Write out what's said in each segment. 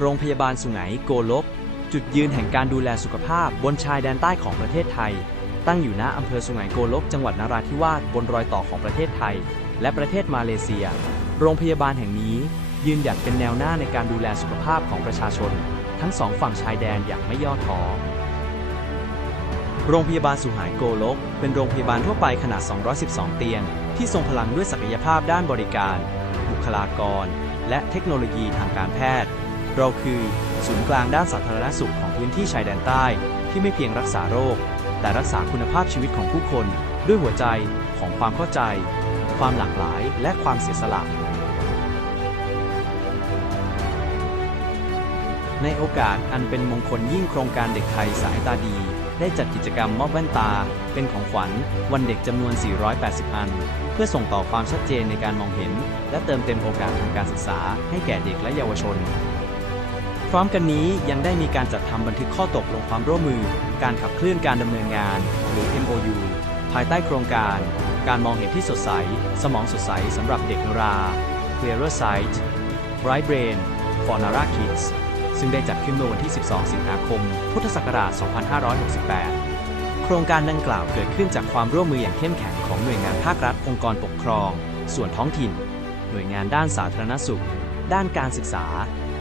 โรงพยาบาลสุไหงโกลก จุดยืนแห่งการดูแลสุขภาพบนชายแดนใต้ของประเทศไทย ตั้งอยู่ณอำเภอสุไหงโกลก จังหวัดนราธิวาสบนรอยต่อของประเทศไทย และประเทศมาเลเซีย โรงพยาบาลแห่งนี้ ยืนหยัดเป็นแนวหน้าในการดูแลสุขภาพของประชาชน ทั้งสองฝั่งชายแดนอย่างไม่ย่อท้อโรงพยาบาลสุไหงโกลก เป็นโรงพยาบาลทั่วไปขนาด 212 เตียง ที่ทรงพลังด้วยศักยภาพด้านบริการ บุคลากร และเทคโนโลยีทางการแพทย์ เราคือศูนย์กลางด้านสาธารณสุขของพื้นที่ชายแดนใต้ ที่ไม่เพียงรักษาโรค แต่รักษาคุณภาพชีวิตของผู้คน ด้วยหัวใจของความเข้าใจ ความหลากหลายและความเสียสละในโอกาสอันเป็นมงคลยิ่งโครงการเด็กไทยสายตาดี ได้จัดกิจกรรมมอบแว่นตา เป็นของขวัญ วันเด็กจำนวน 480 อัน เพื่อส่งต่อความชัดเจนในการมองเห็น และเติมเต็มโอกาสทางการศึกษาให้แก่เด็กและเยาวชน พร้อมกันนี้ยังได้มีการจัดทำบันทึกข้อตกลงความร่วมมือ การขับเคลื่อนการดำเนินงาน หรือ MOU ภายใต้โครงการ การมองเห็นที่สดใส สมองสดใสสำหรับเด็กนรา Clearer Sight Bright Brain for Nara Kids ซึ่งได้จัดขึ้นเมื่อวันที่ 12 สิงหาคม พุทธศักราช 2568 โครงการดังกล่าวเกิดขึ้นจากความร่วมมืออย่างเข้มแข็งของหน่วยงานภาครัฐ องค์กรปกครอง ส่วนท้องถิ่น หน่วยงานด้านสาธารณสุข ด้านการศึกษา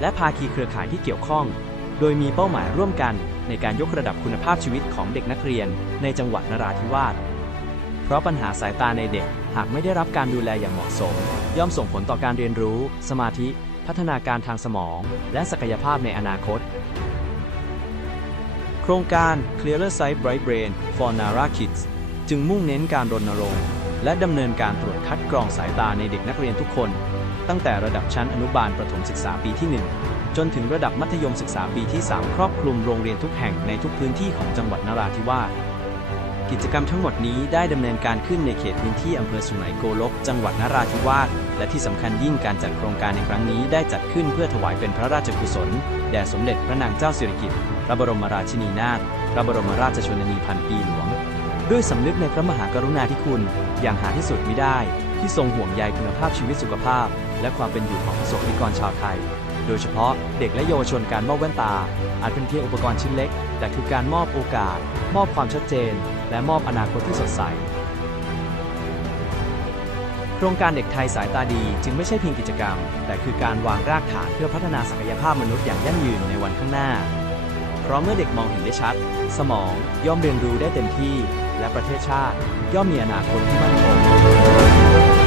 และภาคีเครือข่ายที่เกี่ยวข้อง โดยมีเป้าหมายร่วมกันในการยกระดับคุณภาพชีวิตของเด็กนักเรียนในจังหวัดนราธิวาส เพราะปัญหาสายตาในเด็กหากไม่ได้รับการดูแลอย่างเหมาะสม ย่อมส่งผลต่อการเรียนรู้ สมาธิ พัฒนาการทางสมอง และศักยภาพในอนาคต โครงการ Clearer Sight Bright Brain for Nara Kids จึงมุ่งเน้นการรณรงค์และดำเนินการตรวจคัดกรองสายตาในเด็กนักเรียนทุกคน ตั้งแต่ระดับชั้นอนุบาลประถมศึกษาปีที่ 1 จนถึงระดับมัธยมศึกษาปีที่ 3 ครอบคลุมโรงเรียนทุกแห่งในทุกพื้นที่ของจังหวัดนราธิวาสกิจกรรมทั้งหมดนี้ได้ดำเนินการขึ้นในเขตพื้นที่อำเภอสุไหงโกลก จังหวัดนราธิวาส และที่สำคัญยิ่งการจัดโครงการในครั้งนี้ได้จัดขึ้นเพื่อถวายเป็นพระราชกุศล แด่สมเด็จพระนางเจ้าสิริกิติ์ พระบรมราชินีนาถ พระบรมราชชนนีพันปีหลวง ด้วยสำนึกในพระมหากรุณาธิคุณ อย่างหาที่สุดมิได้ ที่ทรงห่วงใยคุณภาพชีวิตสุขภาพ และความเป็นอยู่ของประสบนิกรชาวไทย โดยเฉพาะเด็กและเยาวชนการมอบแว่นตา อาจเป็นเพียงอุปกรณ์ชิ้นเล็ก แต่คือการมอบโอกาส มอบความชัดเจน และมอบอนาคตที่สดใส โครงการเด็กไทยสายตาดีจึงไม่ใช่เพียงกิจกรรม แต่คือการวางรากฐานเพื่อพัฒนาศักยภาพมนุษย์อย่างยั่งยืนในวันข้างหน้า เพราะเมื่อเด็กมองเห็นได้ชัด สมองย่อมเรียนรู้ได้เต็มที่ และประเทศชาติย่อมมีอนาคตที่มั่นคง